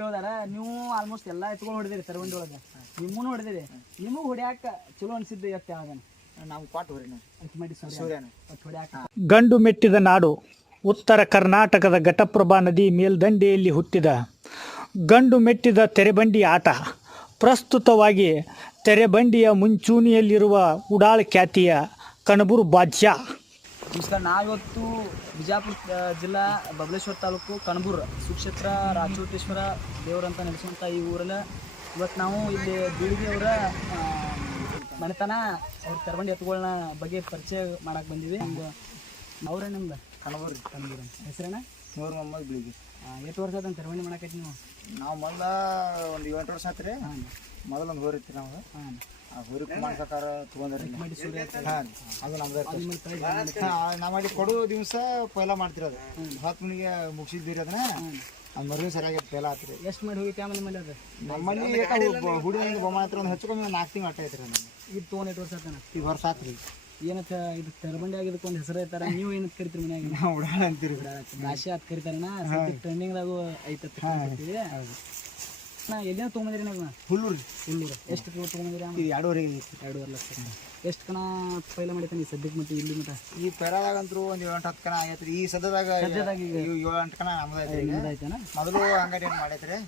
ಕೇಳಿದಾರ ನೀವು ಆಲ್ಮೋಸ್ಟ್ ಎಲ್ಲ ಎತ್ಕೊಂಡು ಹೊಡೆದಿರಿ ತರವಂಡಿ ಒಳಗೆ ನಿಮ್ಮೂ ಹೊಡೆದಿರಿ ನಿಮಗೆ ಹೊಡ್ಯಾಕ ಚಲೋ ಅನ್ಸಿದ್ದು ಎಷ್ಟು ಯಾವಾಗ ನಾವು ಪಾಟ್ ಹೊಡ್ಯಾಕ ಗಂಡು ಮೆಟ್ಟಿದ ನಾಡು ಉತ್ತರ ಕರ್ನಾಟಕದ ಘಟಪ್ರಭಾ ನದಿ ಮೇಲ್ದಂಡೆಯಲ್ಲಿ ಹುಟ್ಟಿದ ಗಂಡು ಮೆಟ್ಟಿದ ತೆರೆಬಂಡಿ ಆಟ ಪ್ರಸ್ತುತವಾಗಿ ತೆರೆಬಂಡಿಯ ಮುಂಚೂಣಿಯಲ್ಲಿರುವ ಉಡಾಳ್ ಖ್ಯಾತಿಯ ಕಣಬೂರು ಬಾದ್ಶಾ. ನಮಸ್ಕಾರ. ನಾವಿವತ್ತು ಬಿಜಾಪುರ ಜಿಲ್ಲಾ ಬಬಲೇಶ್ವರ ತಾಲೂಕು ಕಣಬೂರು ಸುಕ್ಷೇತ್ರ ರಾಚೋಟೇಶ್ವರ ದೇವರಂತ ನೆಲೆಸುವಂಥ ಈ ಊರಲ್ಲಿ ಇವತ್ತು ನಾವು ಇಲ್ಲಿ ಬೀಳಿಗೆಯವರ ಮನೆತನ ಅವ್ರ ತೆರಬಂಡಿ ಎತ್ತುಗಳನ್ನ ಬಗ್ಗೆ ಪರಿಚಯ ಮಾಡಕ್ಕೆ ಬಂದೀವಿ. ನಮ್ದು ಅವರೇ ನಿಮ್ದು ಕಣಬೂರು ಹೆಸರೇನ ನೂರು ಮೊಹಮ್ಮದ್ ಬೀಳಿಗೆ. ಎಷ್ಟು ವರ್ಷ ಆಯ್ತು ತೆರಬಂಡಿ ಮಾಡಕೈತಿ ನೀವು? ನಾವು ಮೊದಲ ಒಂದು 7 ವರ್ಷ ಆತ್ರಿ. ಮೊದಲೊಂದು ಹೋರಿತ್ರಿ ನಾವು. ಆ ಹೋರಿ ಕುಮಾರಸಕಾರ ತೊಗೊಂಡ್ರಿ. ಅದು ನಮ್ದು ನಾವು ಮಾಡಿ ಕೊಡೋ ದಿವಸ ಪೈಲ ಮಾಡ್ತಿರಿ. ಅದು 10 ಮಣಿಗೆ ಮುಗಿಸಿದ್ದೀರಿ ಅದನ್ನ. ಅದು ಮರುದಿನ ಸರಿಯಾಗಿ ಪೈಲ ಆತ್ರಿ. ಎಷ್ಟು ಮಾಡಿ ಹೋಗಿ ಆಮೇಲೆ ನಿಮ್ಮಲ್ಲಿ ಅದು ನಮ್ಮಲ್ಲಿ ಹುಡುಗ ಬೊಮ್ಮ ಹತ್ರ ಒಂದು ಹೆಚ್ಚು ಕಮ್ಮಿ 4 ತಿಂಗಳು ಅಟ್ಟ ಐತ್ರಿ. ಇದು ತೊಗೊಂಡು 8 ವರ್ಷ ಆಯ್ತಾನ? ಈಗ ವರ್ಷ ಆತ್ರಿ. ಏನತ್ತ ಇದು ತೆರಬಂಡಿ ಆಗಿದ್ದಕ್ಕೆ ಒಂದು ಹೆಸರು ಐತಾರ. ನೀವು ಏನಂತ ಕರಿತೀರಿ ಮನ್ಯಾಗ? ನಾವು ಉಡಾಳ ಅಂತೀರಿ. ಭಾಷೆ ಅಂತ ಕರಿತಾರನ ಟ್ರೆಂಡಿಂಗ್ದಾಗೂ ಐತತ್. ಎಲ್ಲಿನ ತೊಗೊಂಬಂದಿರಿ ನಾವು? ಹುಲ್ಲೂರು. ಎಷ್ಟು ತೊಗೊಂಬಂದಿರಿ? 2.5 ಲಕ್ಷ. ಎಷ್ಟು ಕಣ ಪೈಲ ಮಾಡಿತಾನೆ ಈ ಸದ್ಯಕ್ಕೆ ಮತ್ತೆ ಇಲ್ಲಿ ಮಟ್ಟ? ಈ ಪೆರಾದಾಗಂತೂ ಒಂದು 7-10 ಕಣ ಆಗೈತ್ರಿ. ಈ ಸದ್ಯದಾಗ 7-8 ಕಣ ನಮ್ದೈತ್ರಿ. ಮೊದಲು ಅಂಗಡಿ ಏನು ಮಾಡೈತ್ರಿ.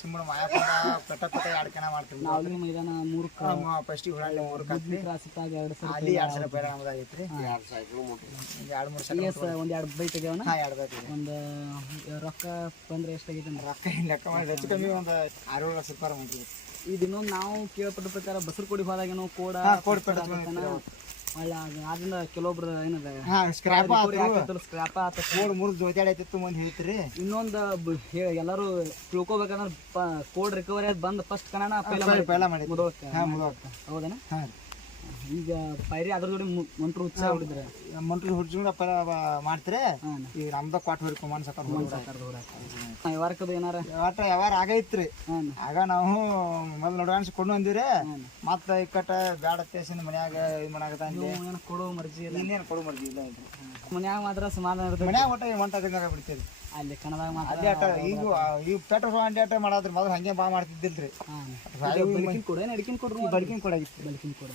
ಚಿಮ್ಮಡ ಮಾಯಾಪುರ ಪೆಟ್ಟ 2 ಕಣ ಮಾಡ್ತೀವಿ. ನಾವು ಮೈದಾನ 3 ಫಸ್ಟಿಗೆ ಹುಡಾಳಿ 3 ಕತ್ತಿ ಕ್ರಾಸಿತ್ತಾಗ 2 ಸಲ ಅಲ್ಲಿ 2 ಸಲ ಪೆರ ನಮ್ದಾಗೈತ್ರಿ. 2-3 ಸಲ ಒಂದು 2 ಬೈಕ್ ಆಗ್ಯಾವನ? 2 ಬೈಕ್. ಒಂದು ರೊಕ್ಕ ಬಂದ್ರೆ ಎಷ್ಟಾಗೈತೆ? ರೊಕ್ಕ ಲೆಕ್ಕ ಮಾಡಿ ಹೆಚ್ಚು ಕಮ್ಮಿ ಒಂದು 6-7 ಲಕ್ಷ ರೂಪಾಯಿ ಮಾಡ್ತೀವಿ. ಇದು ಇನ್ನೊಂದು ನಾವು ಕೇಳ್ಪಟ್ಟ ಪ್ರಕಾರ ಬಸರಕೋಡಿ ಹೋದಾಗೇನೋ ಕೋಡ್ ಆದ್ರಿಂದ ಕೆಲವೊಬ್ರು ಏನದ ಸ್ಕ್ರಾಪ್ ಸ್ಕ್ರಾಪ್ ಆತ 3 ಜೋತಾಡೈತಿತ್ತು ಮಂದಿ ಹೇಳ್ತೀರಿ. ಇನ್ನೊಂದು ಎಲ್ಲರೂ ತಿಳ್ಕೊಬೇಕಂದ್ರೆ ಕೋಡ್ ರಿಕವರಿ ಆದ್ ಬಂದ್ ಫಸ್ಟ್ ಕಣ ಪೈಲ ಮಾಡಿ ಹೌದನ? ಈಗ ಪೈರಿ ಅದ್ರ ಜೋಡಿ ಮಂಟ್ರು ಉತ್ಸಾಹ ಹೊಡಿದ್ರೆ ಮಂಟ್ರು ಹುಡ್ಜುಂಡ ಮಾಡ್ತಾರೆ. ಈಗ ನಮ್ದ ಕ್ವಾಟ್ ಹೊರಿ ಕುಮಾರ್ ವ್ಯವಹಾರಕ್ಕದು ಏನಾರ ವ್ಯವಹಾರ ಆಗೈತ್ರಿ. ಆಗ ನಾವು ಮೊದಲು ನೋಡ್ಕೊಂಡು ಕೊಂಡು ಬಂದಿವ್ರಿ. ಮತ್ತೆ ಇಕ್ಕಟ್ಟ ಬ್ಯಾಡ ತೇಸಿನ ಮನ್ಯಾಗ ಇದು ಮಾಡಾಕತ್ತ ಕೊಡೋ ಮರ್ಜಿ ಇನ್ನೇನು ಕೊಡೋ ಮರ್ಜಿ ಇಲ್ಲ. ಮನ್ಯಾಗ ಮಾತ್ರ ಸಮಾಧಾನ ಇರ್ತದೆ. ಮನ್ಯಾಗ ಒಟ್ಟ ಮಂಟಾಗ ಬಿಡ್ತೀರಿ. ಅಲ್ಲಿ ಕನ್ನಡದಾಗ ಮಾತ್ರ ಅದೇ ಆಟ ಈಗ ಪೆಟ್ರೋಲ್ ಅಂಡಿ ಆಟ ಮಾಡೋದ್ರ ಮೊದಲು ಹಂಗೆ ಬಾ ಮಾಡ್ತಿದ್ದಿಲ್ರಿ. ಕೊಡ ಅಡಿಕಿನ ಕೊಡ್ರಿ. ಬಡ್ಕಿನ ಕೊಡಾಗಿತ್ತು. ಬಲ್ಕಿನ ಕೊಡ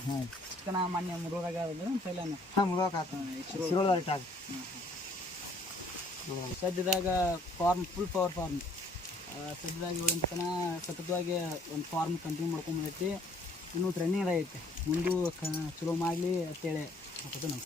ಕಣ ಮೊನ್ನೆ ಮುರುವಾಗ ಪೈಲಾನ ಮುರುವಾಗ ಆತ ಸದ್ಯದಾಗ ಫಾರ್ಮ್ ಫುಲ್ ಪವರ್ ಫಾರ್ಮ್ ಸದ್ಯದಾಗ ಏಳಂತ ಕಣ ಸತತವಾಗಿ ಒಂದು ಫಾರ್ಮ್ ಕಂಟಿನ್ಯೂ ಮಾಡ್ಕೊಂಡ್ಬಂದೈತಿ. ಇನ್ನೂ ಟ್ರೆಂಡಿಂಗ್ ಐತಿ. ಮುಂದೂ ಚಲೋ ಮಾಡಲಿ ಅಂತೇಳಿ ನಾವು